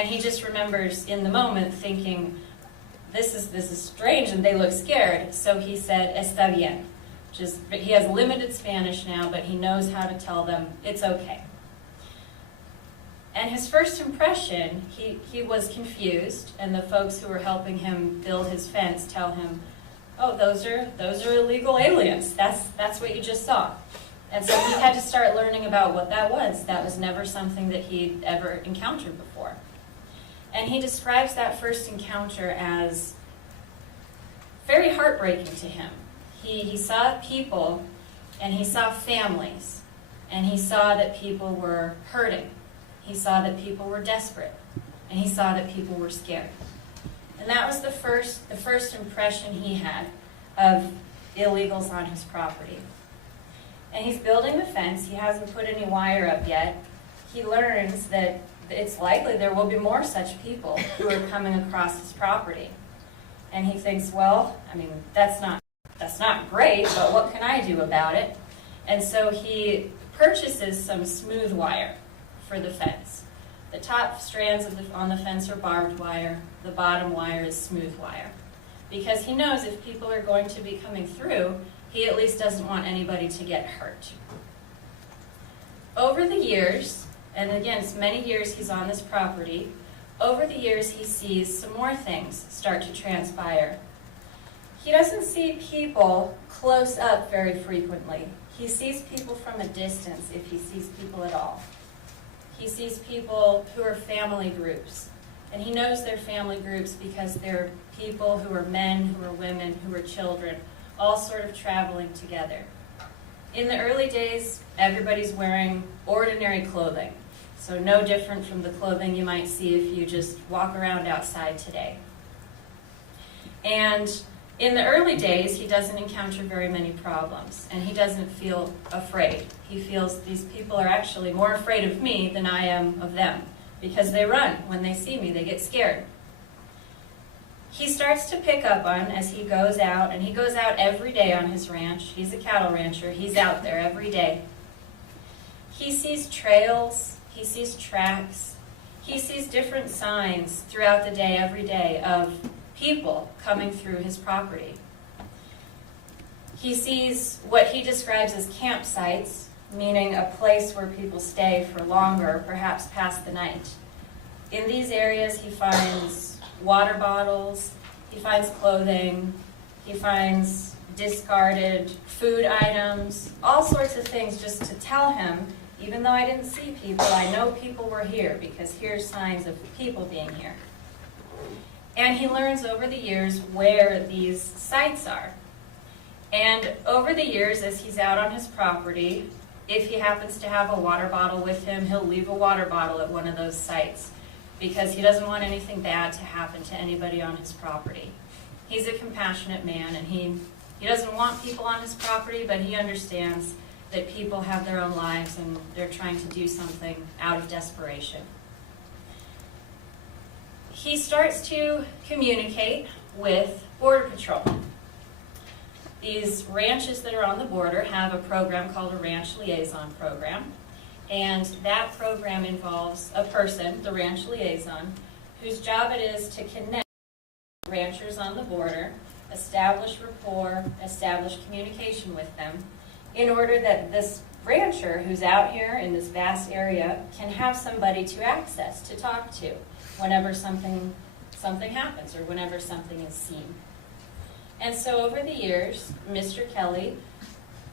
And he just remembers in the moment thinking, this is strange, and they look scared. So he said, "Está bien." He has limited Spanish now, but he knows how to tell them it's okay. And his first impression, he was confused, and the folks who were helping him build his fence tell him, "Oh, those are illegal aliens. That's what you just saw." And so he had to start learning about what that was. That was never something that he'd ever encountered before. And he describes that first encounter as very heartbreaking to him. He saw people, and he saw families, and he saw that people were hurting. He saw that people were desperate, and he saw that people were scared. And that was the first impression he had of illegals on his property. And he's building the fence. He hasn't put any wire up yet. He learns that it's likely there will be more such people who are coming across his property. And he thinks, well, I mean, that's not great, but what can I do about it? And so he purchases some smooth wire for the fence. The top strands on the fence are barbed wire. The bottom wire is smooth wire. Because he knows if people are going to be coming through, he at least doesn't want anybody to get hurt. Over the years, and again, it's many years he's on this property, over the years he sees some more things start to transpire. He doesn't see people close up very frequently. He sees people from a distance, if he sees people at all. He sees people who are family groups, and he knows they're family groups because they're people who are men, who are women, who are children, all sort of traveling together. In the early days, everybody's wearing ordinary clothing, so no different from the clothing you might see if you just walk around outside today. And in the early days, he doesn't encounter very many problems, and he doesn't feel afraid. He feels these people are actually more afraid of me than I am of them, because they run when they see me, they get scared. He starts to pick up on, as he goes out, and he goes out every day on his ranch. He's a cattle rancher. He's out there every day. He sees trails. He sees tracks. He sees different signs throughout the day, every day, of people coming through his property. He sees what he describes as campsites, meaning a place where people stay for longer, perhaps past the night. In these areas, he finds water bottles, he finds clothing, he finds discarded food items, all sorts of things just to tell him, even though I didn't see people, I know people were here because here's signs of people being here. And he learns over the years where these sites are. And over the years, as he's out on his property, if he happens to have a water bottle with him, he'll leave a water bottle at one of those sites, because he doesn't want anything bad to happen to anybody on his property. He's a compassionate man, and he doesn't want people on his property, but he understands that people have their own lives and they're trying to do something out of desperation. He starts to communicate with Border Patrol. These ranches that are on the border have a program called a Ranch Liaison Program. And that program involves a person, the ranch liaison, whose job it is to connect ranchers on the border, establish rapport, establish communication with them, in order that this rancher who's out here in this vast area can have somebody to access, to talk to, whenever something happens or whenever something is seen. And so over the years, Mr. Kelly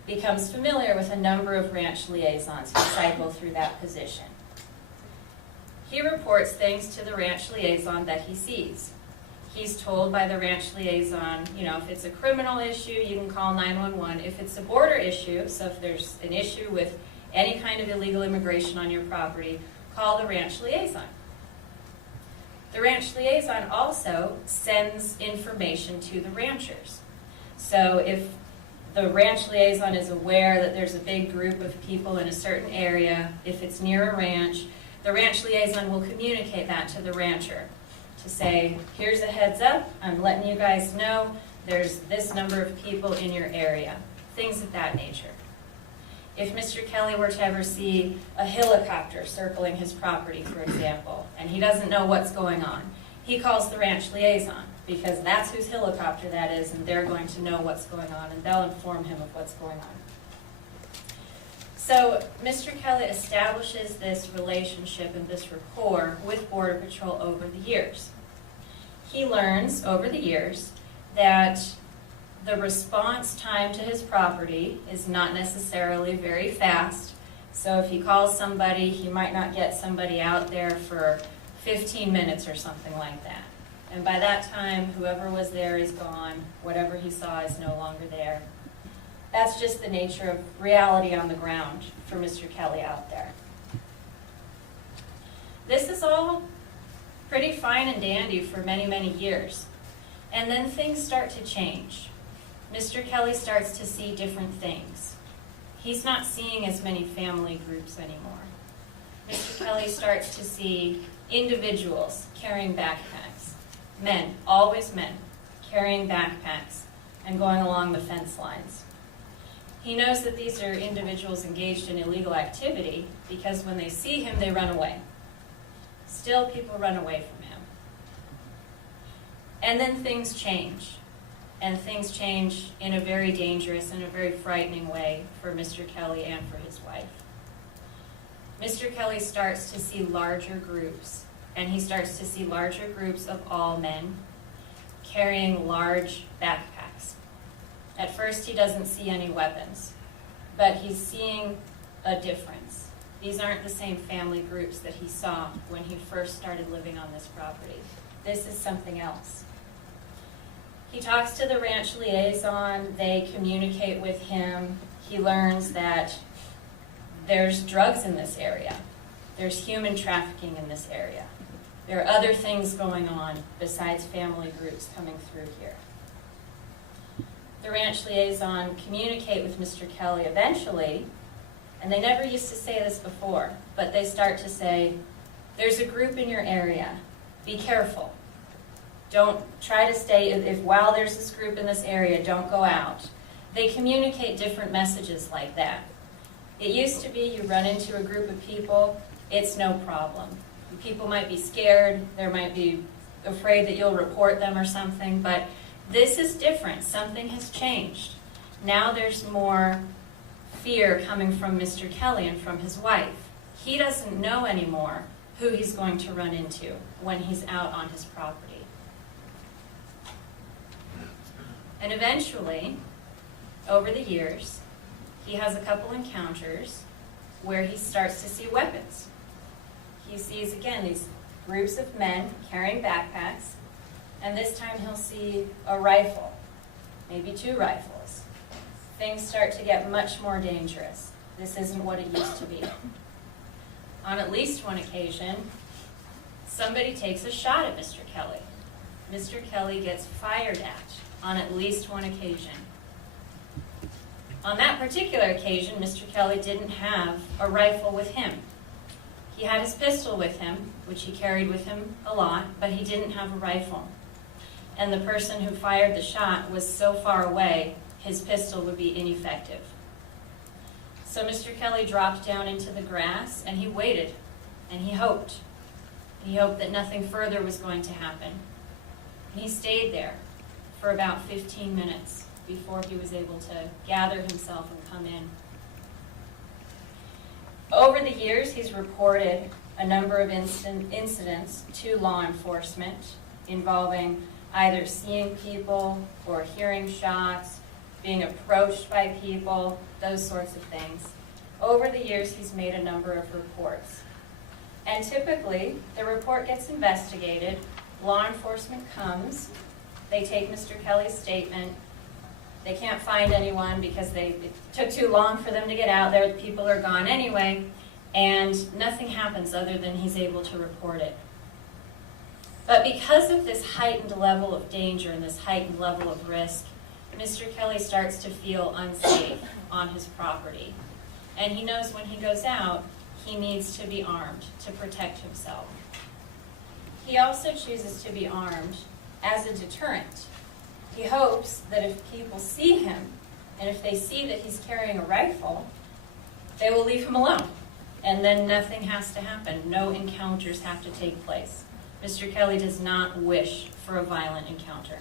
becomes familiar with a number of ranch liaisons who cycle through that position. He reports things to the ranch liaison that he sees. He's told by the ranch liaison, if it's a criminal issue, you can call 911. If it's a border issue, so if there's an issue with any kind of illegal immigration on your property, call the ranch liaison. The ranch liaison also sends information to the ranchers. So if the ranch liaison is aware that there's a big group of people in a certain area, if it's near a ranch, the ranch liaison will communicate that to the rancher to say, here's a heads up, I'm letting you guys know there's this number of people in your area, things of that nature. If Mr. Kelly were to ever see a helicopter circling his property, for example, and he doesn't know what's going on, he calls the ranch liaison, because that's whose helicopter that is, and they're going to know what's going on, and they'll inform him of what's going on. So Mr. Kelly establishes this relationship and this rapport with Border Patrol over the years. He learns over the years that the response time to his property is not necessarily very fast. So if he calls somebody, he might not get somebody out there for 15 minutes or something like that. And by that time, whoever was there is gone. Whatever he saw is no longer there. That's just the nature of reality on the ground for Mr. Kelly out there. This is all pretty fine and dandy for many, many years. And then things start to change. Mr. Kelly starts to see different things. He's not seeing as many family groups anymore. Mr. Kelly starts to see individuals carrying backpacks. Men, always men, carrying backpacks and going along the fence lines. He knows that these are individuals engaged in illegal activity because when they see him, they run away. Still, people run away from him. And then things change. And things change in a very dangerous and a very frightening way for Mr. Kelly and for his wife. Mr. Kelly starts to see larger groups, and he starts to see larger groups of all men carrying large backpacks. At first, he doesn't see any weapons, but he's seeing a difference. These aren't the same family groups that he saw when he first started living on this property. This is something else. He talks to the ranch liaison, they communicate with him. He learns that there's drugs in this area. There's human trafficking in this area. There are other things going on besides family groups coming through here. The ranch liaison communicate with Mr. Kelly eventually, and they never used to say this before, but they start to say, there's a group in your area, be careful. Don't try to stay, if while there's this group in this area, don't go out. They communicate different messages like that. It used to be you run into a group of people, it's no problem. People might be scared, they might be afraid that you'll report them or something, but this is different. Something has changed. Now there's more fear coming from Mr. Kelly and from his wife. He doesn't know anymore who he's going to run into when he's out on his property. And eventually, over the years, he has a couple encounters where he starts to see weapons. He sees, again, these groups of men carrying backpacks, and this time he'll see a rifle, maybe 2 rifles. Things start to get much more dangerous. This isn't what it used to be. On at least one occasion, somebody takes a shot at Mr. Kelly. Mr. Kelly gets fired at least one occasion. On that particular occasion, Mr. Kelly didn't have a rifle with him. He had his pistol with him, which he carried with him a lot, but he didn't have a rifle. And the person who fired the shot was so far away, his pistol would be ineffective. So Mr. Kelly dropped down into the grass, and he waited, and he hoped. He hoped that nothing further was going to happen. And he stayed there for about 15 minutes before he was able to gather himself and come in. Over the years, he's reported a number of incidents to law enforcement involving either seeing people or hearing shots, being approached by people, those sorts of things. Over the years, he's made a number of reports. And typically, the report gets investigated, law enforcement comes, they take Mr. Kelly's statement, they can't find anyone because it took too long for them to get out there, the people are gone anyway, and nothing happens other than he's able to report it. But because of this heightened level of danger and this heightened level of risk, Mr. Kelly starts to feel unsafe on his property. And he knows when he goes out, he needs to be armed to protect himself. He also chooses to be armed as a deterrent. He hopes that if people see him, and if they see that he's carrying a rifle, they will leave him alone. And then nothing has to happen. No encounters have to take place. Mr. Kelly does not wish for a violent encounter.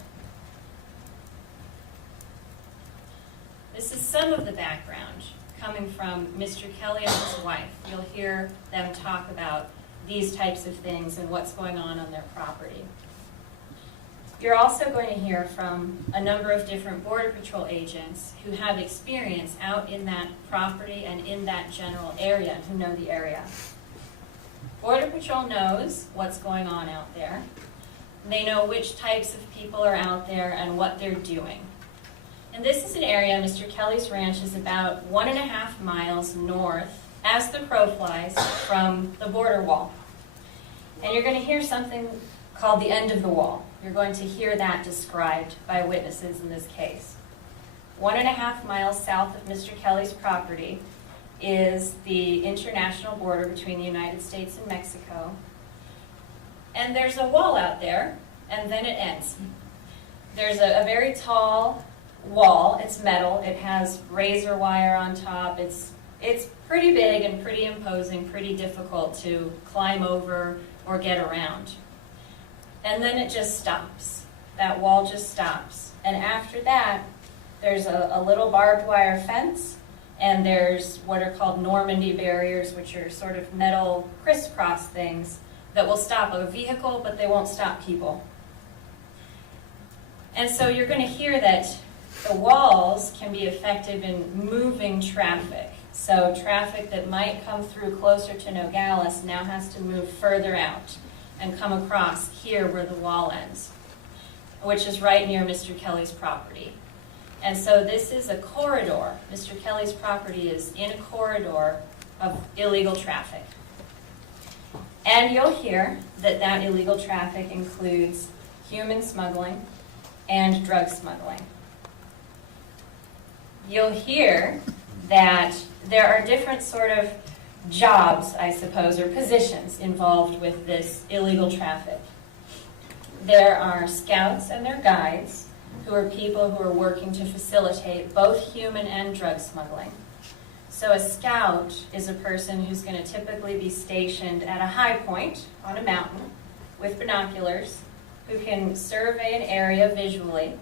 This is some of the background coming from Mr. Kelly and his wife. You'll hear them talk about these types of things and what's going on their property. You're also going to hear from a number of different Border Patrol agents who have experience out in that property and in that general area, who know the area. Border Patrol knows what's going on out there. They know which types of people are out there and what they're doing. And this is an area, Mr. Kelly's ranch is about 1.5 miles north, as the crow flies, from the border wall. And you're going to hear something called the end of the wall. You're going to hear that described by witnesses in this case. 1.5 miles south of Mr. Kelly's property is the international border between the United States and Mexico. And there's a wall out there, and then it ends. There's a very tall wall. It's metal. It has razor wire on top. It's pretty big and pretty imposing, pretty difficult to climb over or get around. And then it just stops. That wall just stops. And after that, there's a little barbed wire fence, and there's what are called Normandy barriers, which are sort of metal crisscross things that will stop a vehicle, but they won't stop people. And so you're going to hear that the walls can be effective in moving traffic. So traffic that might come through closer to Nogales now has to move further out and come across here where the wall ends, which is right near Mr. Kelly's property. And so this is a corridor. Mr. Kelly's property is in a corridor of illegal traffic. And you'll hear that that illegal traffic includes human smuggling and drug smuggling. You'll hear that there are different sort of jobs, I suppose, or positions involved with this illegal traffic. There are scouts and their guides, who are people who are working to facilitate both human and drug smuggling. So a scout is a person who's going to typically be stationed at a high point on a mountain with binoculars, who can survey an area visually.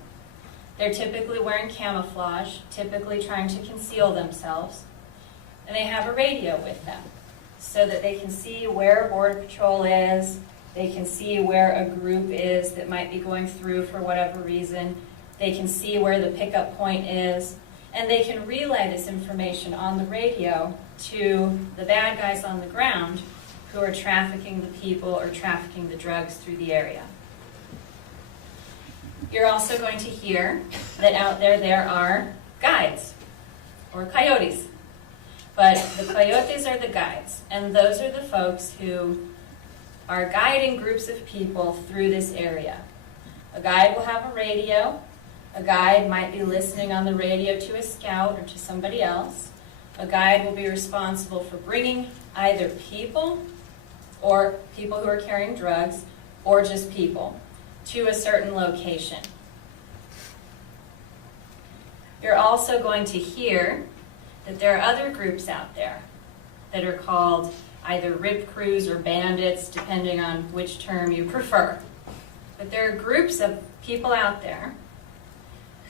They're typically wearing camouflage, typically trying to conceal themselves, and they have a radio with them so that they can see where Border Patrol is, they can see where a group is that might be going through for whatever reason, they can see where the pickup point is, and they can relay this information on the radio to the bad guys on the ground who are trafficking the people or trafficking the drugs through the area. You're also going to hear that out there are guides, or coyotes. But the coyotes are the guides, and those are the folks who are guiding groups of people through this area. A guide will have a radio. A guide might be listening on the radio to a scout or to somebody else. A guide will be responsible for bringing either people or people who are carrying drugs or just people to a certain location. You're also going to hear that there are other groups out there that are called either rip crews or bandits, depending on which term you prefer. But there are groups of people out there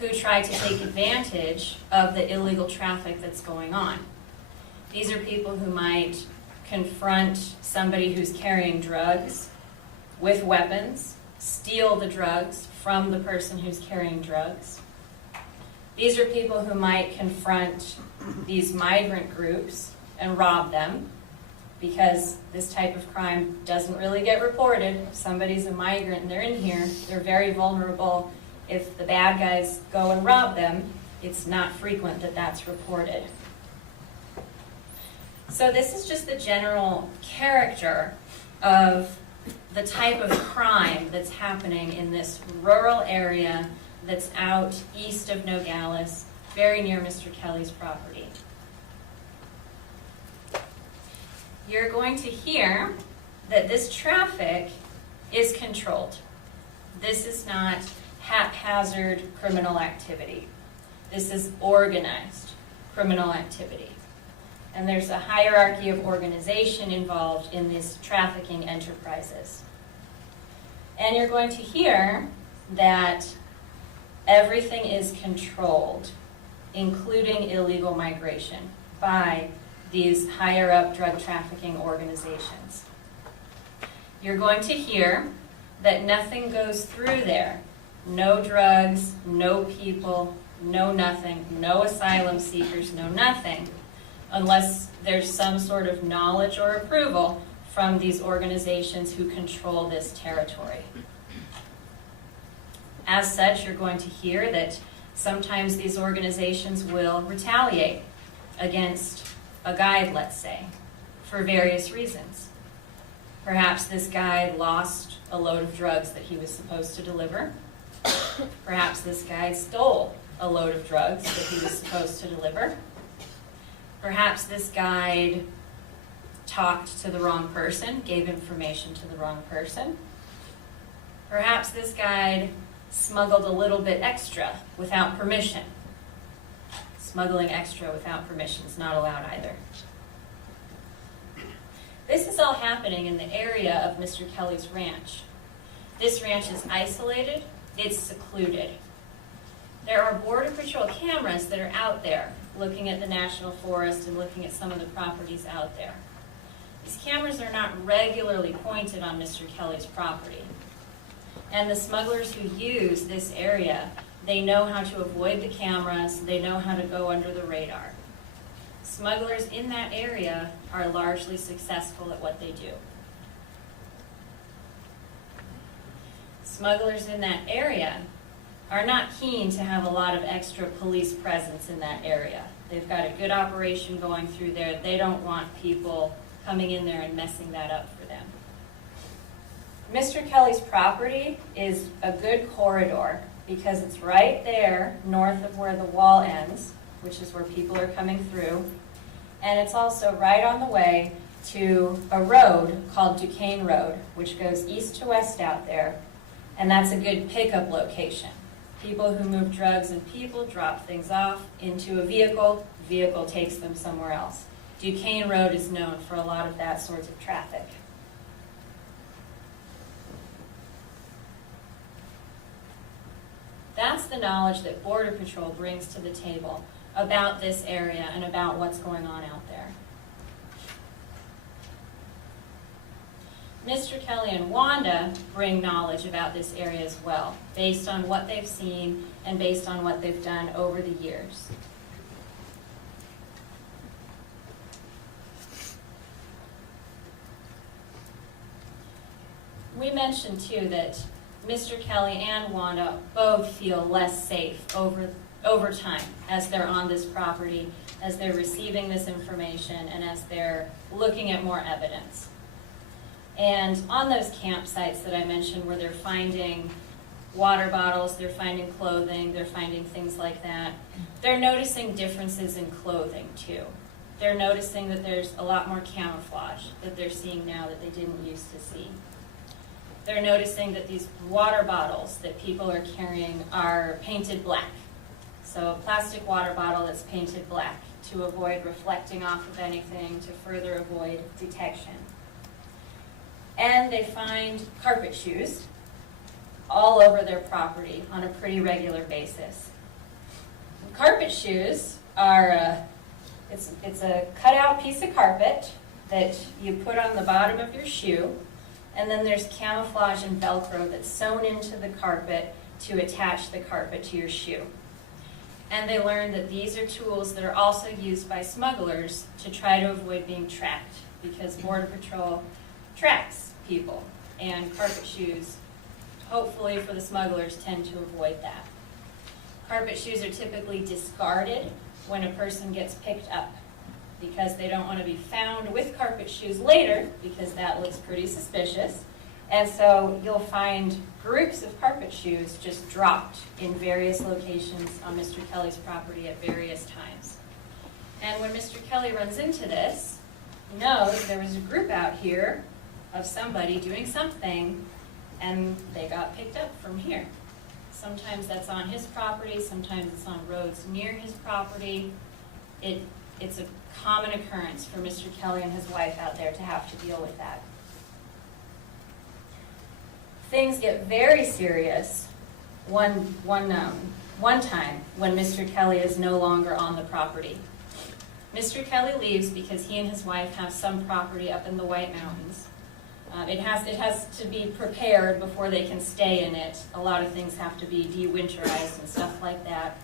who try to take advantage of the illegal traffic that's going on. These are people who might confront somebody who's carrying drugs with weapons, steal the drugs from the person who's carrying drugs. These are people who might confront these migrant groups and rob them, because this type of crime doesn't really get reported. If somebody's a migrant and they're in here, they're very vulnerable. If the bad guys go and rob them, it's not frequent that that's reported. So this is just the general character of the type of crime that's happening in this rural area that's out east of Nogales, very near Mr. Kelly's property. You're going to hear that this traffic is controlled. This is not haphazard criminal activity. This is organized criminal activity. And there's a hierarchy of organization involved in these trafficking enterprises. And you're going to hear that everything is controlled, including illegal migration, by these higher up drug trafficking organizations. You're going to hear that nothing goes through there. No drugs, no people, no nothing, no asylum seekers, no nothing, unless there's some sort of knowledge or approval from these organizations who control this territory. As such, you're going to hear that sometimes these organizations will retaliate against a guide, let's say, for various reasons. Perhaps this guide lost a load of drugs that he was supposed to deliver. Perhaps this guide stole a load of drugs that he was supposed to deliver. Perhaps this guide talked to the wrong person, gave information to the wrong person. Perhaps this guide smuggled a little bit extra without permission. Smuggling extra without permission is not allowed either. This is all happening in the area of Mr. Kelly's ranch. This ranch is isolated, it's secluded. There are Border Patrol cameras that are out there looking at the National Forest and looking at some of the properties out there. These cameras are not regularly pointed on Mr. Kelly's property. And the smugglers who use this area, they know how to avoid the cameras, they know how to go under the radar. Smugglers in that area are largely successful at what they do. Smugglers in that area are not keen to have a lot of extra police presence in that area. They've got a good operation going through there. They don't want people coming in there and messing that up for them. Mr. Kelly's property is a good corridor because it's right there north of where the wall ends, which is where people are coming through. And it's also right on the way to a road called Duquesne Road, which goes east to west out there. And that's a good pickup location. People who move drugs and people drop things off into a vehicle takes them somewhere else. Duquesne Road is known for a lot of that sort of traffic. That's the knowledge that Border Patrol brings to the table about this area and about what's going on out there. Mr. Kelly and Wanda bring knowledge about this area as well, based on what they've seen and based on what they've done over the years. We mentioned too that Mr. Kelly and Wanda both feel less safe over time as they're on this property, as they're receiving this information, and as they're looking at more evidence. And on those campsites that I mentioned where they're finding water bottles, they're finding clothing, they're finding things like that, they're noticing differences in clothing too. They're noticing that there's a lot more camouflage that they're seeing now that they didn't used to see. They're noticing that these water bottles that people are carrying are painted black. So a plastic water bottle that's painted black to avoid reflecting off of anything, to further avoid detection. And they find carpet shoes all over their property on a pretty regular basis. Carpet shoes are, it's a cutout piece of carpet that you put on the bottom of your shoe, and then there's camouflage and Velcro that's sewn into the carpet to attach the carpet to your shoe. And they learned that these are tools that are also used by smugglers to try to avoid being tracked, because Border Patrol tracks people, and carpet shoes, hopefully for the smugglers, tend to avoid that. Carpet shoes are typically discarded when a person gets picked up, because they don't want to be found with carpet shoes later, because that looks pretty suspicious. And so you'll find groups of carpet shoes just dropped in various locations on Mr. Kelly's property at various times. And when Mr. Kelly runs into this, he knows there was a group out here of somebody doing something, and they got picked up from here. Sometimes that's on his property, sometimes it's on roads near his property. It it's a common occurrence for Mr. Kelly and his wife out there to have to deal with that. Things get very serious one time when Mr. Kelly is no longer on the property. Mr. Kelly leaves because he and his wife have some property up in the White Mountains. It has to be prepared before they can stay in it. A lot of things have to be de-winterized and stuff like that.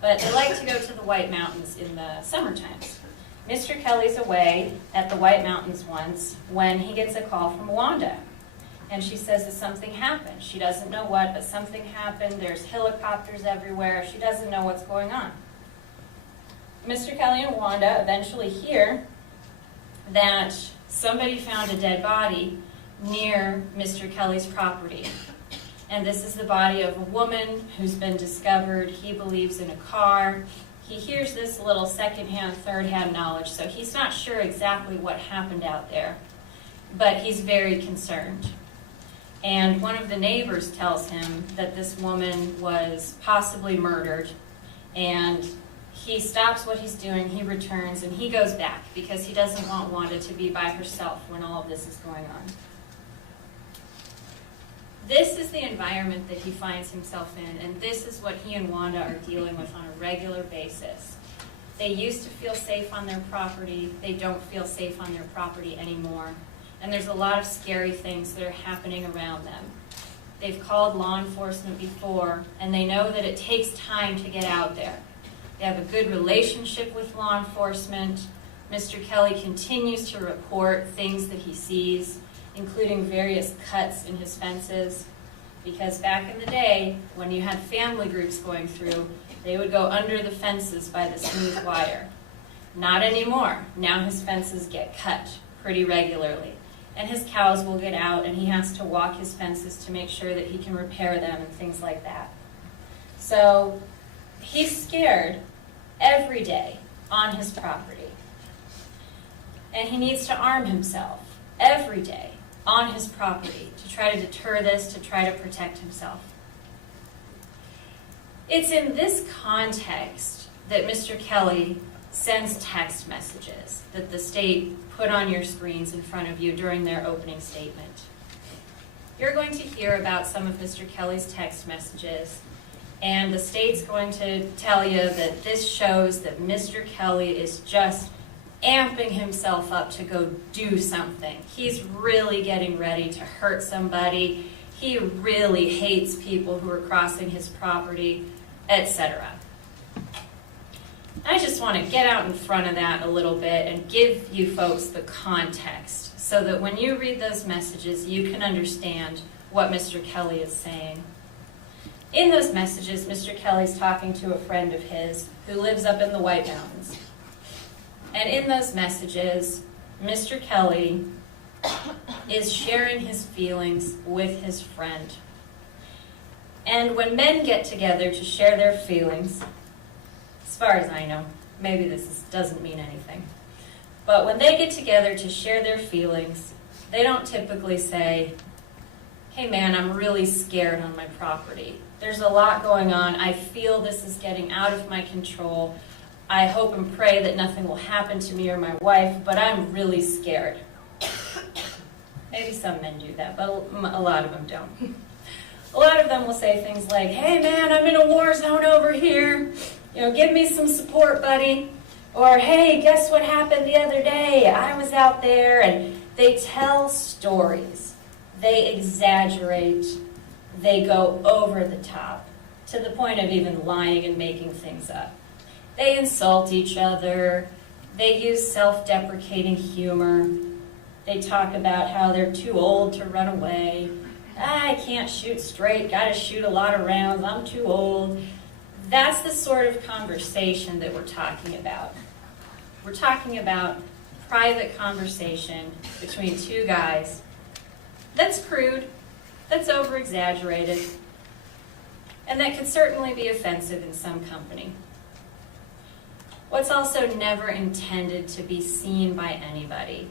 But they like to go to the White Mountains in the summer times. Mr. Kelly's away at the White Mountains once when he gets a call from Wanda. And she says that something happened. She doesn't know what, but something happened. There's helicopters everywhere. She doesn't know what's going on. Mr. Kelly and Wanda eventually hear that somebody found a dead body near Mr. Kelly's property. And this is the body of a woman who's been discovered, he believes, in a car. He hears this little secondhand, third-hand knowledge, so he's not sure exactly what happened out there, but he's very concerned. And one of the neighbors tells him that this woman was possibly murdered, and he stops what he's doing, he returns, and he goes back because he doesn't want Wanda to be by herself when all of this is going on. This is the environment that he finds himself in, and this is what he and Wanda are dealing with on a regular basis. They used to feel safe on their property. They don't feel safe on their property anymore. And there's a lot of scary things that are happening around them. They've called law enforcement before, and they know that it takes time to get out there. They have a good relationship with law enforcement. Mr. Kelly continues to report things that he sees, including various cuts in his fences, because back in the day, when you had family groups going through, they would go under the fences by the smooth wire. Not anymore. Now his fences get cut pretty regularly, and his cows will get out, and he has to walk his fences to make sure that he can repair them and things like that. So he's scared every day on his property, and he needs to arm himself every day on his property to try to deter this, to try to protect himself. It's in this context that Mr. Kelly sends text messages that the state put on your screens in front of you during their opening statement. You're going to hear about some of Mr. Kelly's text messages, and the state's going to tell you that this shows that Mr. Kelly is just amping himself up to go do something. He's really getting ready to hurt somebody. He really hates people who are crossing his property, etc. I just want to get out in front of that a little bit and give you folks the context so that when you read those messages, you can understand what Mr. Kelly is saying. In those messages, Mr. Kelly's talking to a friend of his who lives up in the White Mountains. And in those messages, Mr. Kelly is sharing his feelings with his friend. And when men get together to share their feelings, as far as I know, maybe doesn't mean anything, but when they get together to share their feelings, they don't typically say, "Hey man, I'm really scared on my property. There's a lot going on. I feel this is getting out of my control. I hope and pray that nothing will happen to me or my wife, but I'm really scared." Maybe some men do that, but a lot of them don't. A lot of them will say things like, "Hey man, I'm in a war zone over here. Give me some support, buddy." Or, "Hey, guess what happened the other day? I was out there." And they tell stories. They exaggerate. They go over the top to the point of even lying and making things up. They insult each other. They use self-deprecating humor. They talk about how they're too old to run away. "I can't shoot straight, gotta shoot a lot of rounds, I'm too old." That's the sort of conversation that we're talking about. We're talking about private conversation between two guys that's crude, that's over-exaggerated, and that could certainly be offensive in some company. What's also never intended to be seen by anybody.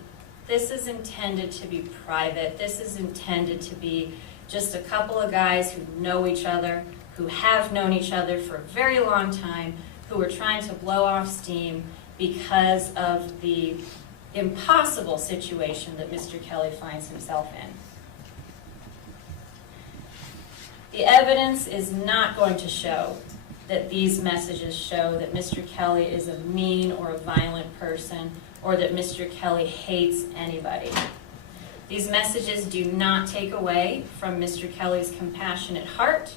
This is intended to be private. This is intended to be just a couple of guys who know each other, who have known each other for a very long time, who are trying to blow off steam because of the impossible situation that Mr. Kelly finds himself in. The evidence is not going to show that these messages show that Mr. Kelly is a mean or a violent person, or that Mr. Kelly hates anybody. These messages do not take away from Mr. Kelly's compassionate heart.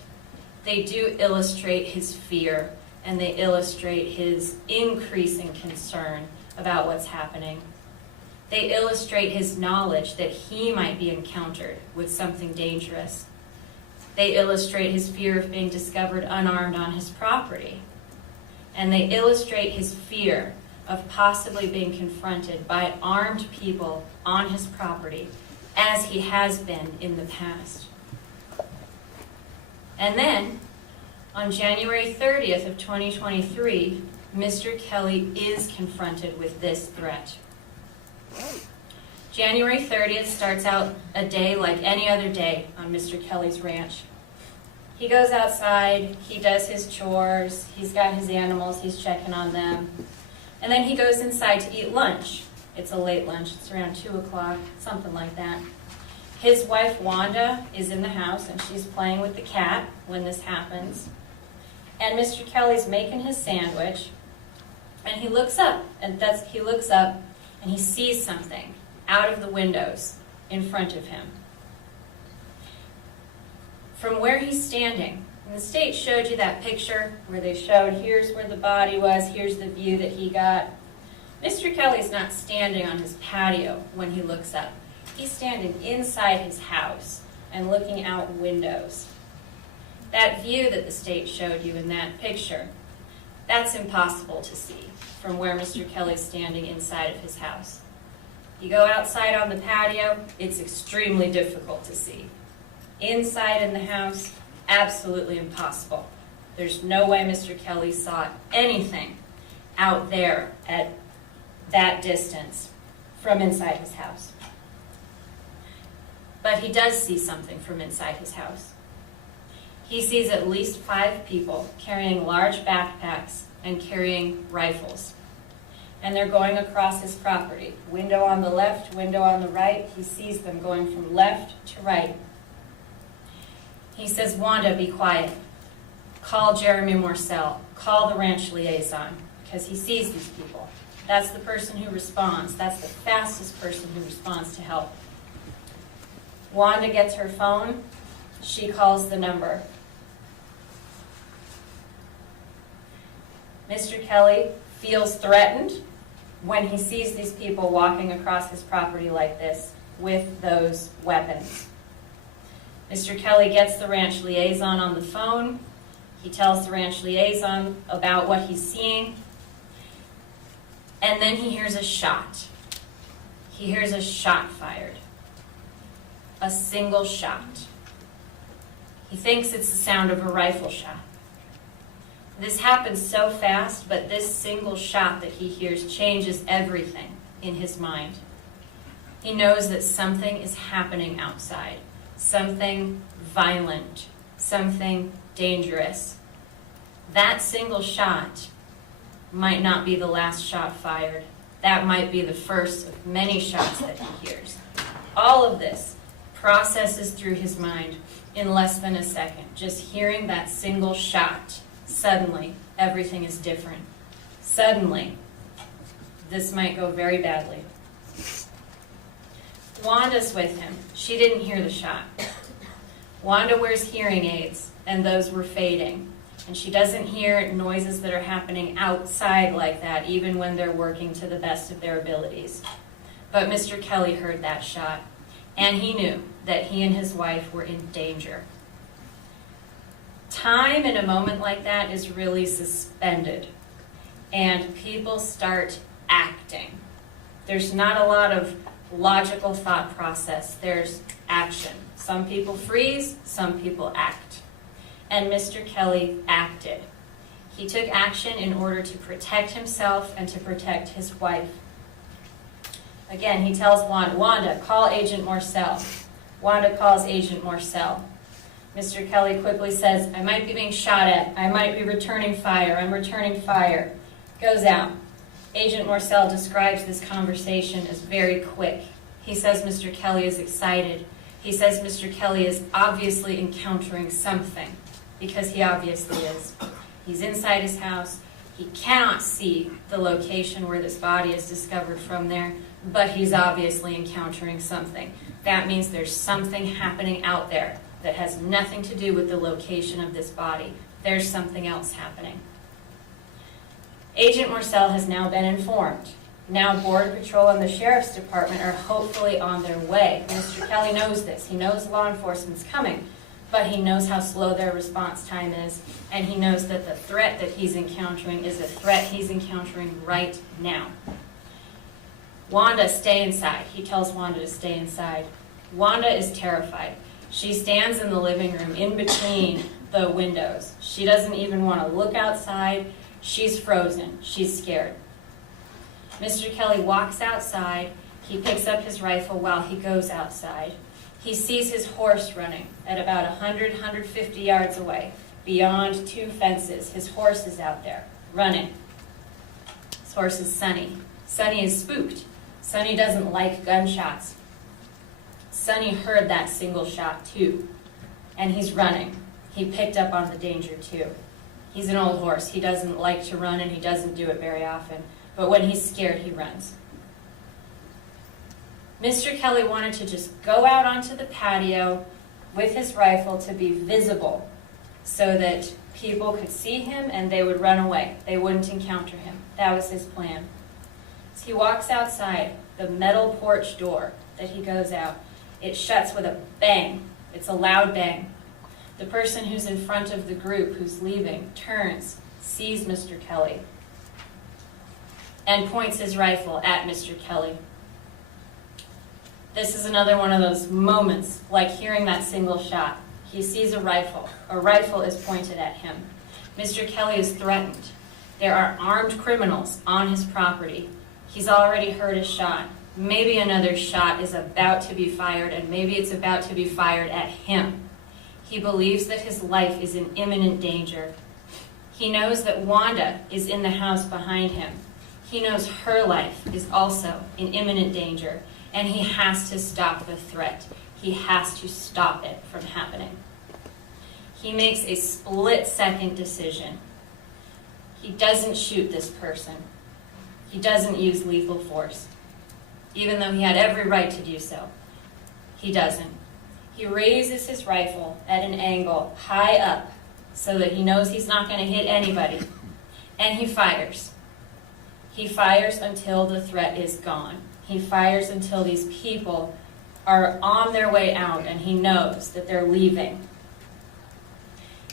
They do illustrate his fear, and they illustrate his increasing concern about what's happening. They illustrate his knowledge that he might be encountered with something dangerous. They illustrate his fear of being discovered unarmed on his property. And they illustrate his fear of possibly being confronted by armed people on his property, as he has been in the past. And then, on January 30th of 2023, Mr. Kelly is confronted with this threat. January 30th starts out a day like any other day on Mr. Kelly's ranch. He goes outside, he does his chores, he's got his animals, he's checking on them. And then he goes inside to eat lunch. It's a late lunch, it's around 2 o'clock, something like that. His wife Wanda is in the house and she's playing with the cat when this happens. And Mr. Kelly's making his sandwich, and he looks up and he sees something out of the windows in front of him. From where he's standing, and the state showed you that picture where they showed here's where the body was, here's the view that he got. Mr. Kelly's not standing on his patio when he looks up. He's standing inside his house and looking out windows. That view that the state showed you in that picture, that's impossible to see from where Mr. Kelly's standing inside of his house. You go outside on the patio, it's extremely difficult to see. Inside in the house, absolutely impossible. There's no way Mr. Kelly saw anything out there at that distance from inside his house. But he does see something from inside his house. He sees at least 5 people carrying large backpacks and carrying rifles. And they're going across his property. Window on the left, window on the right. He sees them going from left to right. He says, Wanda, be quiet. Call Jeremy Morcell. Call the ranch liaison, because he sees these people. That's the person who responds. That's the fastest person who responds to help. Wanda gets her phone. She calls the number. Mr. Kelly feels threatened when he sees these people walking across his property like this with those weapons. Mr. Kelly gets the ranch liaison on the phone. He tells the ranch liaison about what he's seeing. And then he hears a shot. He hears a shot fired. A single shot. He thinks it's the sound of a rifle shot. This happens so fast, but this single shot that he hears changes everything in his mind. He knows that something is happening outside. Something violent, something dangerous. That single shot might not be the last shot fired. That might be the first of many shots that he hears. All of this processes through his mind in less than a second. Just hearing that single shot, suddenly everything is different. Suddenly, this might go very badly. Wanda's with him. She didn't hear the shot. Wanda wears hearing aids, and those were fading. And she doesn't hear noises that are happening outside like that, even when they're working to the best of their abilities. But Mr. Kelly heard that shot, and he knew that he and his wife were in danger. Time in a moment like that is really suspended, and people start acting. There's not a lot of logical thought process. There's action. Some people freeze, some people act. And Mr. Kelly acted. He took action in order to protect himself and to protect his wife. Again, he tells Wanda, call Agent Morcell. Wanda calls Agent Morcell. Mr. Kelly quickly says, I might be being shot at. I might be returning fire. I'm returning fire. Goes out. Agent Morcell describes this conversation as very quick. He says Mr. Kelly is excited. He says Mr. Kelly is obviously encountering something, because he obviously is. He's inside his house. He cannot see the location where this body is discovered from there, but he's obviously encountering something. That means there's something happening out there that has nothing to do with the location of this body. There's something else happening. Agent Morcell has now been informed. Now Border Patrol and the Sheriff's Department are hopefully on their way. Mr. Kelly knows this. He knows law enforcement's coming, but he knows how slow their response time is, and he knows that the threat that he's encountering is a threat he's encountering right now. Wanda, stay inside. He tells Wanda to stay inside. Wanda is terrified. She stands in the living room in between the windows. She doesn't even want to look outside. She's frozen. She's scared. Mr. Kelly walks outside. He picks up his rifle while he goes outside. He sees his horse running at about 100, 150 yards away, beyond 2 fences. His horse is out there, running. His horse is Sonny. Sonny is spooked. Sonny doesn't like gunshots. Sonny heard that single shot too, and he's running. He picked up on the danger too. He's an old horse. He doesn't like to run, and he doesn't do it very often. But when he's scared, he runs. Mr. Kelly wanted to just go out onto the patio with his rifle to be visible so that people could see him and they would run away. They wouldn't encounter him. That was his plan. So he walks outside the metal porch door that he goes out. It shuts with a bang. It's a loud bang. The person who's in front of the group who's leaving turns, sees Mr. Kelly, and points his rifle at Mr. Kelly. This is another one of those moments, like hearing that single shot. He sees a rifle. A rifle is pointed at him. Mr. Kelly is threatened. There are armed criminals on his property. He's already heard a shot. Maybe another shot is about to be fired, and maybe it's about to be fired at him. He believes that his life is in imminent danger. He knows that Wanda is in the house behind him. He knows her life is also in imminent danger, and he has to stop the threat. He has to stop it from happening. He makes a split-second decision. He doesn't shoot this person. He doesn't use lethal force, even though he had every right to do so. He doesn't. He raises his rifle at an angle high up so that he knows he's not going to hit anybody, and he fires. He fires until the threat is gone. He fires until these people are on their way out and he knows that they're leaving.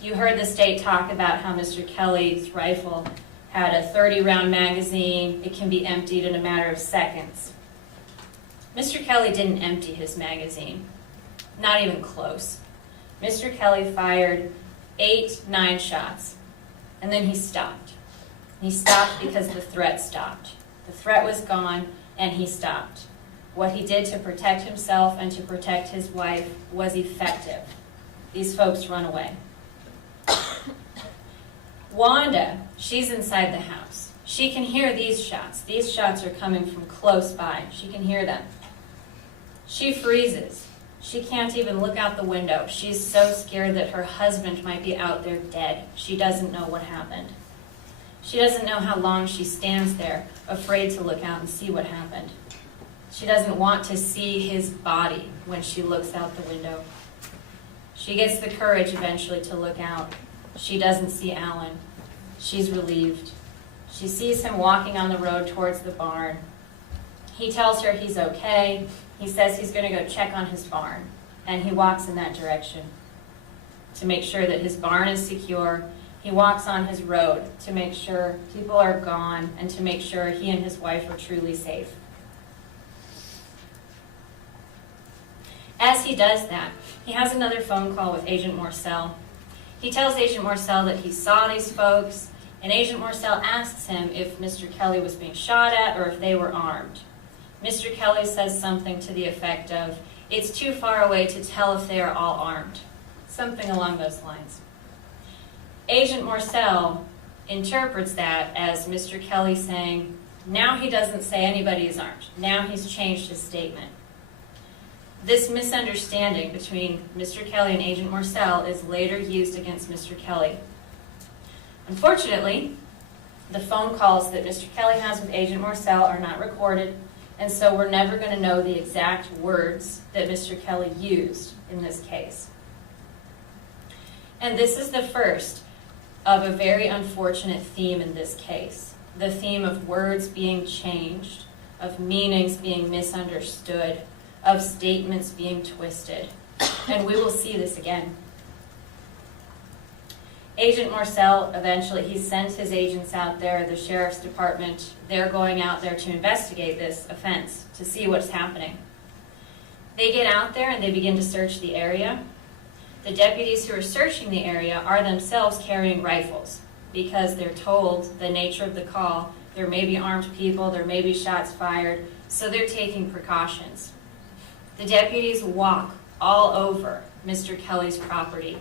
You heard the state talk about how Mr. Kelly's rifle had a 30-round magazine. It can be emptied in a matter of seconds. Mr. Kelly didn't empty his magazine. Not even close. Mr. Kelly fired 8, 9 shots, and then he stopped. He stopped because the threat stopped. The threat was gone, and he stopped. What he did to protect himself and to protect his wife was effective. These folks run away. Wanda, she's inside the house. She can hear these shots. These shots are coming from close by. She can hear them. She freezes. She can't even look out the window. She's so scared that her husband might be out there dead. She doesn't know what happened. She doesn't know how long she stands there, afraid to look out and see what happened. She doesn't want to see his body when she looks out the window. She gets the courage eventually to look out. She doesn't see Alan. She's relieved. She sees him walking on the road towards the barn. He tells her he's okay. He says he's going to go check on his barn, and he walks in that direction to make sure that his barn is secure. He walks on his road to make sure people are gone and to make sure he and his wife are truly safe. As he does that, he has another phone call with Agent Morcell. He tells Agent Morcell that he saw these folks, and Agent Morcell asks him if Mr. Kelly was being shot at or if they were armed. Mr. Kelly says something to the effect of, "It's too far away to tell if they are all armed." Something along those lines. Agent Morcell interprets that as Mr. Kelly saying, Now he doesn't say anybody is armed. Now he's changed his statement. This misunderstanding between Mr. Kelly and Agent Morcell is later used against Mr. Kelly. Unfortunately, the phone calls that Mr. Kelly has with Agent Morcell are not recorded, and so we're never going to know the exact words that Mr. Kelly used in this case. And this is the first of a very unfortunate theme in this case. The theme of words being changed, of meanings being misunderstood, of statements being twisted. And we will see this again. Agent Morcell, eventually, he sent his agents out there, the sheriff's department. They're going out there to investigate this offense, to see what's happening. They get out there and they begin to search the area. The deputies who are searching the area are themselves carrying rifles because they're told the nature of the call. There may be armed people, there may be shots fired, so they're taking precautions. The deputies walk all over Mr. Kelly's property.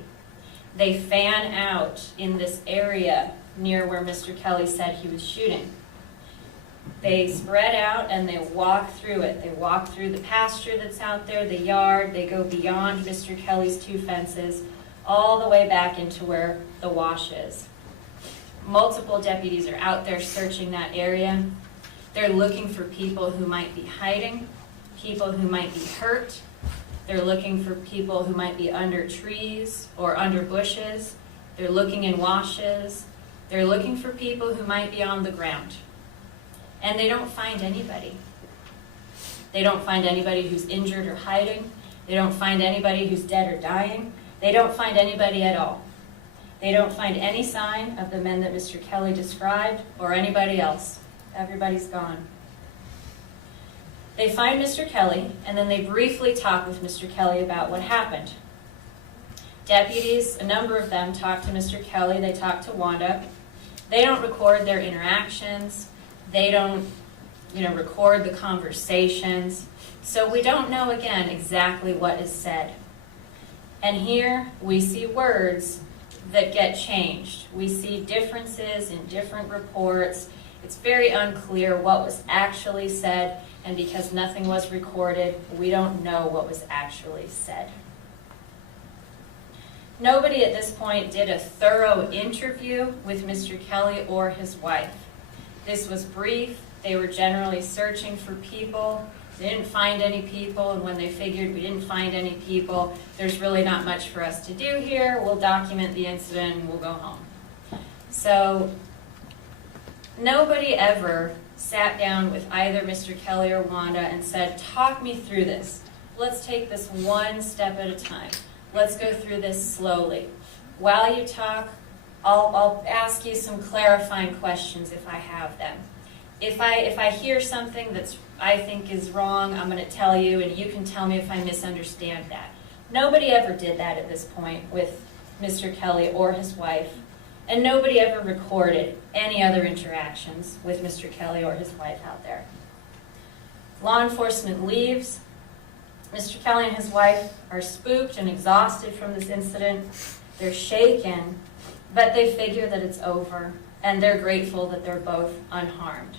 They fan out in this area near where Mr. Kelly said he was shooting. They spread out and they walk through it. They walk through the pasture that's out there, the yard. They go beyond Mr. Kelly's 2 fences, all the way back into where the wash is. Multiple deputies are out there searching that area. They're looking for people who might be hiding, people who might be hurt. They're looking for people who might be under trees or under bushes. They're looking in washes. They're looking for people who might be on the ground. And they don't find anybody. They don't find anybody who's injured or hiding. They don't find anybody who's dead or dying. They don't find anybody at all. They don't find any sign of the men that Mr. Kelly described or anybody else. Everybody's gone. They find Mr. Kelly, and then they briefly talk with Mr. Kelly about what happened. Deputies, a number of them, talk to Mr. Kelly. They talk to Wanda. They don't record their interactions. They don't, record the conversations. So we don't know, again, exactly what is said. And here we see words that get changed. We see differences in different reports. It's very unclear what was actually said, and because nothing was recorded, we don't know what was actually said. Nobody at this point did a thorough interview with Mr. Kelly or his wife. This was brief. They were generally searching for people. They didn't find any people, and when they figured we didn't find any people, there's really not much for us to do here. We'll document the incident and we'll go home. So nobody ever sat down with either Mr. Kelly or Wanda and said, talk me through this. Let's take this one step at a time. Let's go through this slowly. While you talk, I'll ask you some clarifying questions if I have them. If I hear something that's I think is wrong, I'm going to tell you, and you can tell me if I misunderstand that. Nobody ever did that at this point with Mr. Kelly or his wife, and nobody ever recorded any other interactions with Mr. Kelly or his wife out there. Law enforcement leaves. Mr. Kelly and his wife are spooked and exhausted from this incident. They're shaken, but they figure that it's over, and they're grateful that they're both unharmed.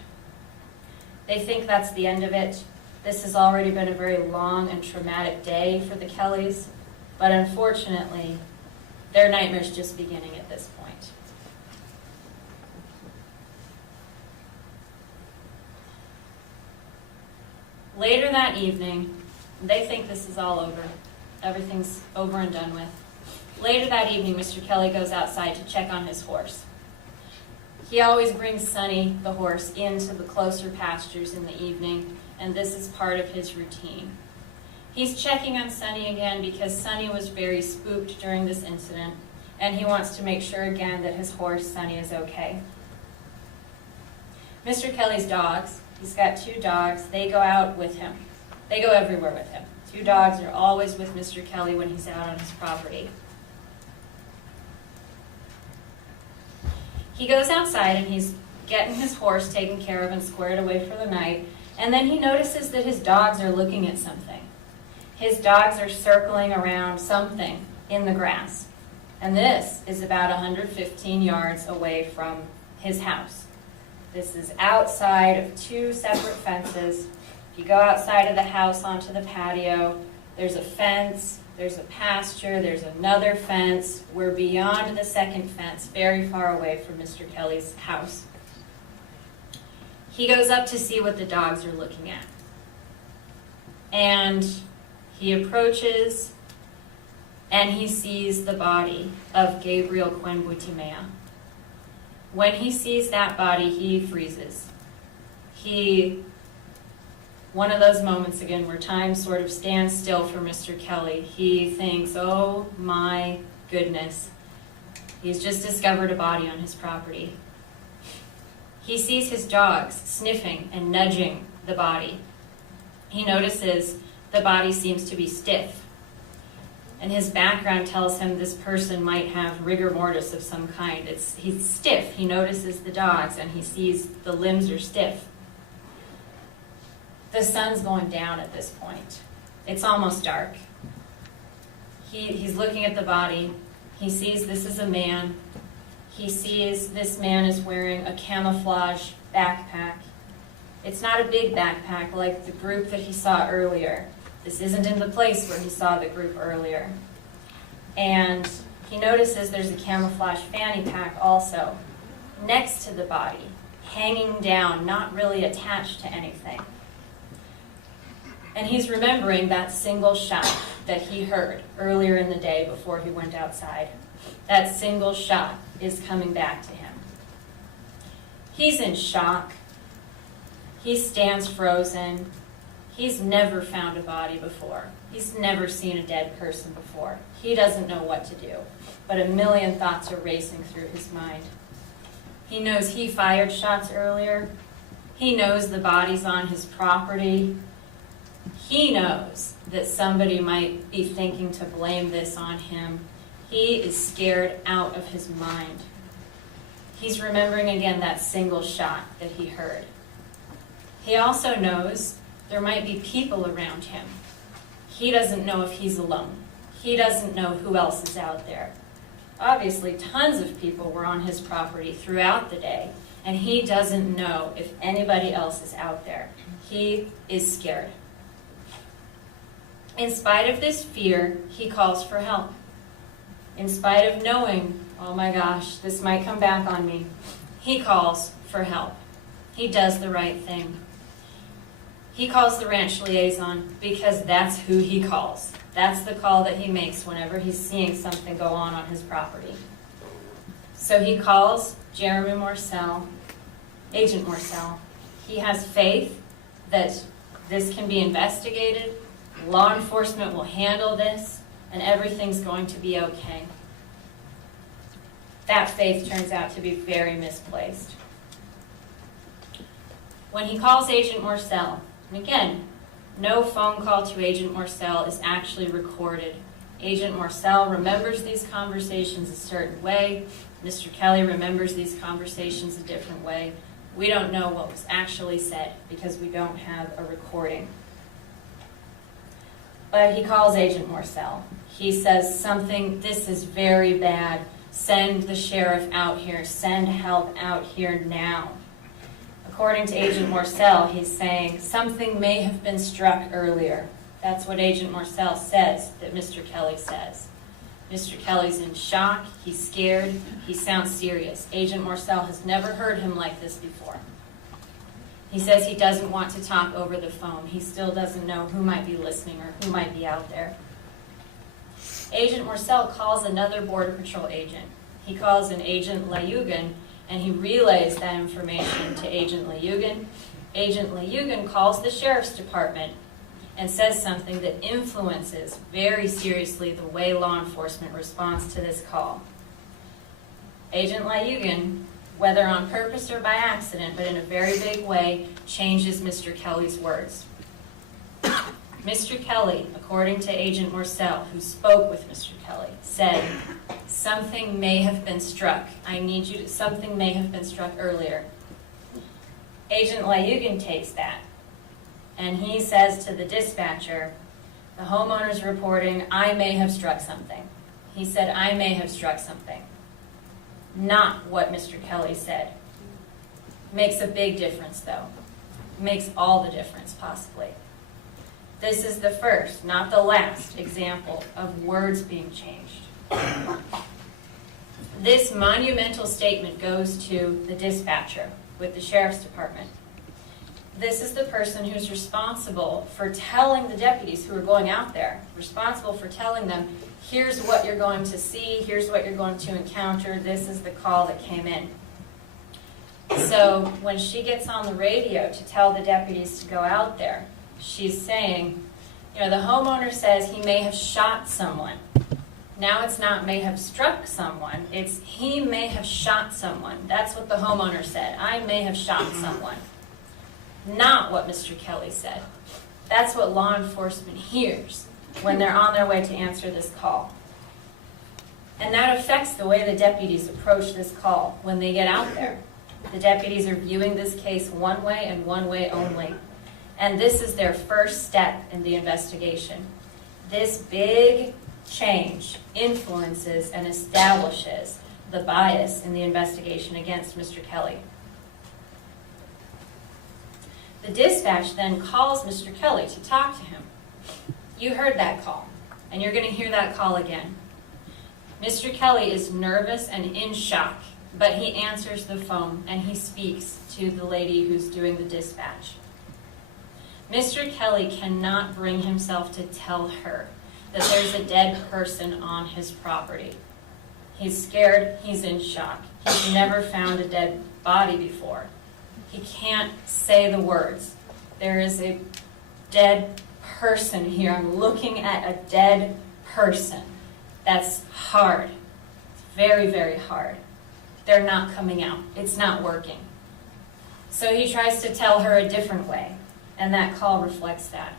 They think that's the end of it. This has already been a very long and traumatic day for the Kellys, but unfortunately, their nightmare's just beginning at this point. Later that evening, they think this is all over. Everything's over and done with. Later that evening, Mr. Kelly goes outside to check on his horse. He always brings Sonny, the horse, into the closer pastures in the evening, and this is part of his routine. He's checking on Sonny again because Sonny was very spooked during this incident, and he wants to make sure again that his horse, Sonny, is okay. Mr. Kelly's dogs, he's got 2 dogs, they go out with him. They go everywhere with him. 2 dogs are always with Mr. Kelly when he's out on his property. He goes outside and he's getting his horse taken care of and squared away for the night, and then he notices that his dogs are looking at something. His dogs are circling around something in the grass, and this is about 115 yards away from his house. This is outside of 2 separate fences. If you go outside of the house onto the patio, there's a fence, there's a pasture, there's another fence. We're beyond the second fence, very far away from Mr. Kelly's house. He goes up to see what the dogs are looking at. And he approaches and he sees the body of Gabriel Quenbutimea. When he sees that body, he freezes. One of those moments again where time sort of stands still for Mr. Kelly. He thinks, oh my goodness, he's just discovered a body on his property. He sees his dogs sniffing and nudging the body. He notices the body seems to be stiff. And his background tells him this person might have rigor mortis of some kind. He's stiff. He notices the dogs and he sees the limbs are stiff. The sun's going down at this point. It's almost dark. He's looking at the body. He sees this is a man. He sees this man is wearing a camouflage backpack. It's not a big backpack like the group that he saw earlier. This isn't in the place where he saw the group earlier. And he notices there's a camouflage fanny pack also next to the body, hanging down, not really attached to anything. And he's remembering that single shot that he heard earlier in the day before he went outside. That single shot is coming back to him. He's in shock. He stands frozen. He's never found a body before. He's never seen a dead person before. He doesn't know what to do, but a million thoughts are racing through his mind. He knows he fired shots earlier. He knows the body's on his property. He knows that somebody might be thinking to blame this on him. He is scared out of his mind. He's remembering again that single shot that he heard. He also knows there might be people around him. He doesn't know if he's alone. He doesn't know who else is out there. Obviously, tons of people were on his property throughout the day, and he doesn't know if anybody else is out there. He is scared. In spite of this fear, he calls for help. In spite of knowing, oh my gosh, this might come back on me, he calls for help. He does the right thing. He calls the ranch liaison because that's who he calls. That's the call that he makes whenever he's seeing something go on his property. So he calls Jeremy Morcell, Agent Morcell. He has faith that this can be investigated, law enforcement will handle this, and everything's going to be okay. That faith turns out to be very misplaced. When he calls Agent Morcell, and again, no phone call to Agent Morcell is actually recorded. Agent Morcell remembers these conversations a certain way. Mr. Kelly remembers these conversations a different way. We don't know what was actually said because we don't have a recording. But he calls Agent Morcell. He says something, this is very bad. Send the sheriff out here. Send help out here now. According to Agent Morcell, he's saying something may have been struck earlier. That's what Agent Morcell says that Mr. Kelly says. Mr. Kelly's in shock. He's scared. He sounds serious. Agent Morcell has never heard him like this before. He says he doesn't want to talk over the phone. He still doesn't know who might be listening or who might be out there. Agent Morcell calls another Border Patrol agent. He calls an Agent Layugan, and he relays that information to Agent Layugan. Agent Layugan calls the Sheriff's Department and says something that influences very seriously the way law enforcement responds to this call. Agent Layugan, whether on purpose or by accident, but in a very big way, changes Mr. Kelly's words. Mr. Kelly, according to Agent Morcell, who spoke with Mr. Kelly, said, something may have been struck. I need you to, something may have been struck earlier. Agent Layugan takes that, and he says to the dispatcher, the homeowner's reporting, I may have struck something. He said, I may have struck something. Not what Mr. Kelly said. Makes a big difference, though. Makes all the difference, possibly. This is the first, not the last, example of words being changed. This monumental statement goes to the dispatcher with the sheriff's department. This is the person who's responsible for telling the deputies who are going out there, responsible for telling them, here's what you're going to see, here's what you're going to encounter, this is the call that came in. So when she gets on the radio to tell the deputies to go out there, she's saying, the homeowner says he may have shot someone. Now it's not may have struck someone, it's he may have shot someone. That's what the homeowner said. I may have shot someone. Not what Mr. Kelly said. That's what law enforcement hears when they're on their way to answer this call. And that affects the way the deputies approach this call when they get out there. The deputies are viewing this case one way and one way only. And this is their first step in the investigation. This big change influences and establishes the bias in the investigation against Mr. Kelly. The dispatch then calls Mr. Kelly to talk to him. You heard that call, and you're going to hear that call again. Mr. Kelly is nervous and in shock, but he answers the phone and he speaks to the lady who's doing the dispatch. Mr. Kelly cannot bring himself to tell her that there's a dead person on his property. He's scared, he's in shock. He's never found a dead body before. He can't say the words. There is a dead person here. I'm looking at a dead person. That's hard. It's very, very hard. They're not coming out. It's not working. So he tries to tell her a different way, and that call reflects that.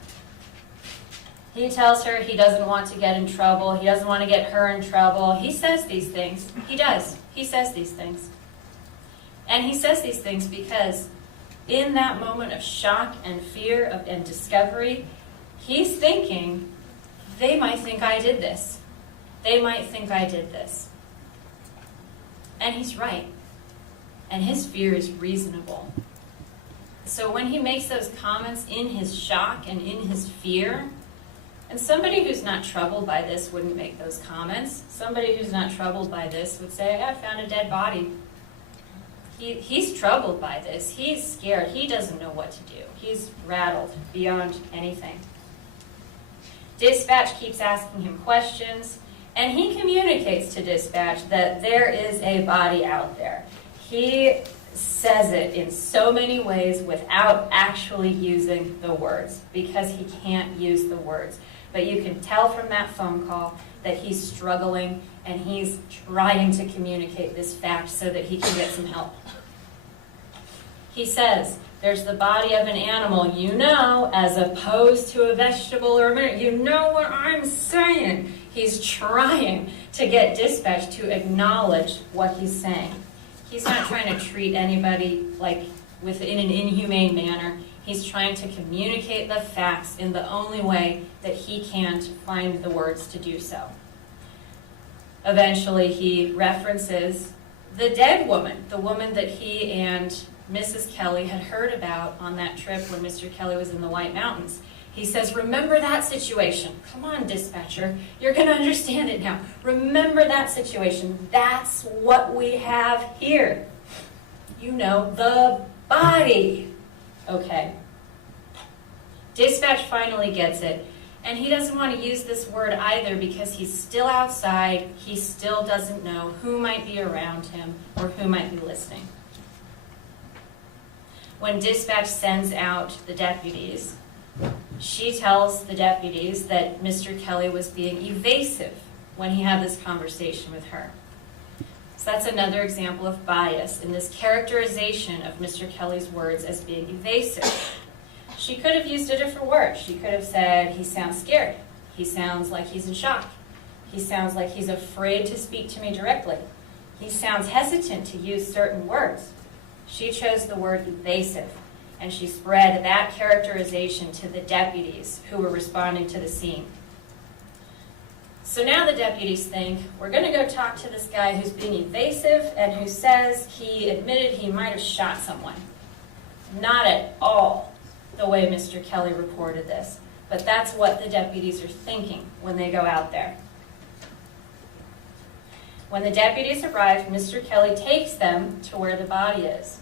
He tells her he doesn't want to get in trouble. He doesn't want to get her in trouble. He says these things. He does. He says these things. And he says these things because in that moment of shock and fear and discovery, he's thinking, they might think I did this. They might think I did this. And he's right. And his fear is reasonable. So when he makes those comments in his shock and in his fear, and somebody who's not troubled by this wouldn't make those comments. Somebody who's not troubled by this would say, I found a dead body. He's troubled by this. He's scared. He doesn't know what to do. He's rattled beyond anything. Dispatch keeps asking him questions, and he communicates to dispatch that there is a body out there. He says it in so many ways without actually using the words, because he can't use the words. But you can tell from that phone call that he's struggling and he's trying to communicate this fact so that he can get some help. He says, there's the body of an animal, as opposed to a vegetable or a minute. You know what I'm saying. He's trying to get dispatch to acknowledge what he's saying. He's not trying to treat anybody in an inhumane manner. He's trying to communicate the facts in the only way that he can to find the words to do so. Eventually, he references the dead woman, the woman that he and Mrs. Kelly had heard about on that trip when Mr. Kelly was in the White Mountains. He says, remember that situation. Come on, dispatcher. You're going to understand it now. Remember that situation. That's what we have here. The body. Okay. Dispatch finally gets it. And he doesn't want to use this word either because he's still outside. He still doesn't know who might be around him or who might be listening. When dispatch sends out the deputies, she tells the deputies that Mr. Kelly was being evasive when he had this conversation with her. So that's another example of bias in this characterization of Mr. Kelly's words as being evasive. She could have used a different word. She could have said, he sounds scared. He sounds like he's in shock. He sounds like he's afraid to speak to me directly. He sounds hesitant to use certain words. She chose the word evasive, and she spread that characterization to the deputies who were responding to the scene. So now the deputies think, we're going to go talk to this guy who's being evasive and who says he admitted he might have shot someone. Not at all the way Mr. Kelly reported this, but that's what the deputies are thinking when they go out there. When the deputies arrive, Mr. Kelly takes them to where the body is.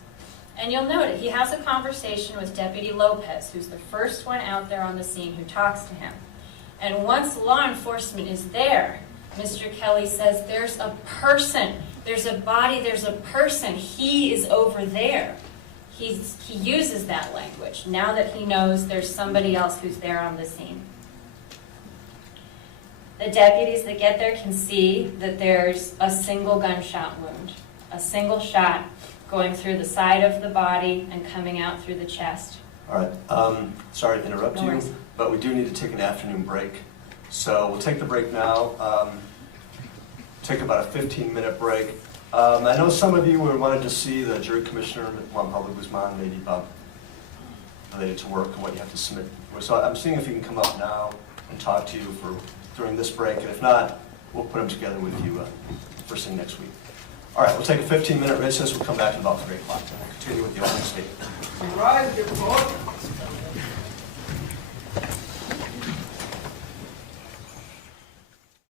And you'll note it, he has a conversation with Deputy Lopez, who's the first one out there on the scene who talks to him. And once law enforcement is there, Mr. Kelly says, there's a person, there's a body, there's a person, he is over there. He uses that language now that he knows there's somebody else who's there on the scene. The deputies that get there can see that there's a single gunshot wound, a single shot going through the side of the body and coming out through the chest. All right, sorry to interrupt No you, worries. but we do need to take an afternoon break. So we'll take the break now, take about a 15-minute break. I know some of you wanted to see the jury commissioner, Juan Pablo Guzman, maybe about related to work and what you have to submit. So I'm seeing if he can come up now and talk to you during this break, and if not, we'll put them together with you first thing next week. All right, we'll take a 15-minute recess. We'll come back at about 3 o'clock, and we'll continue with the opening statement. Rise, your vote.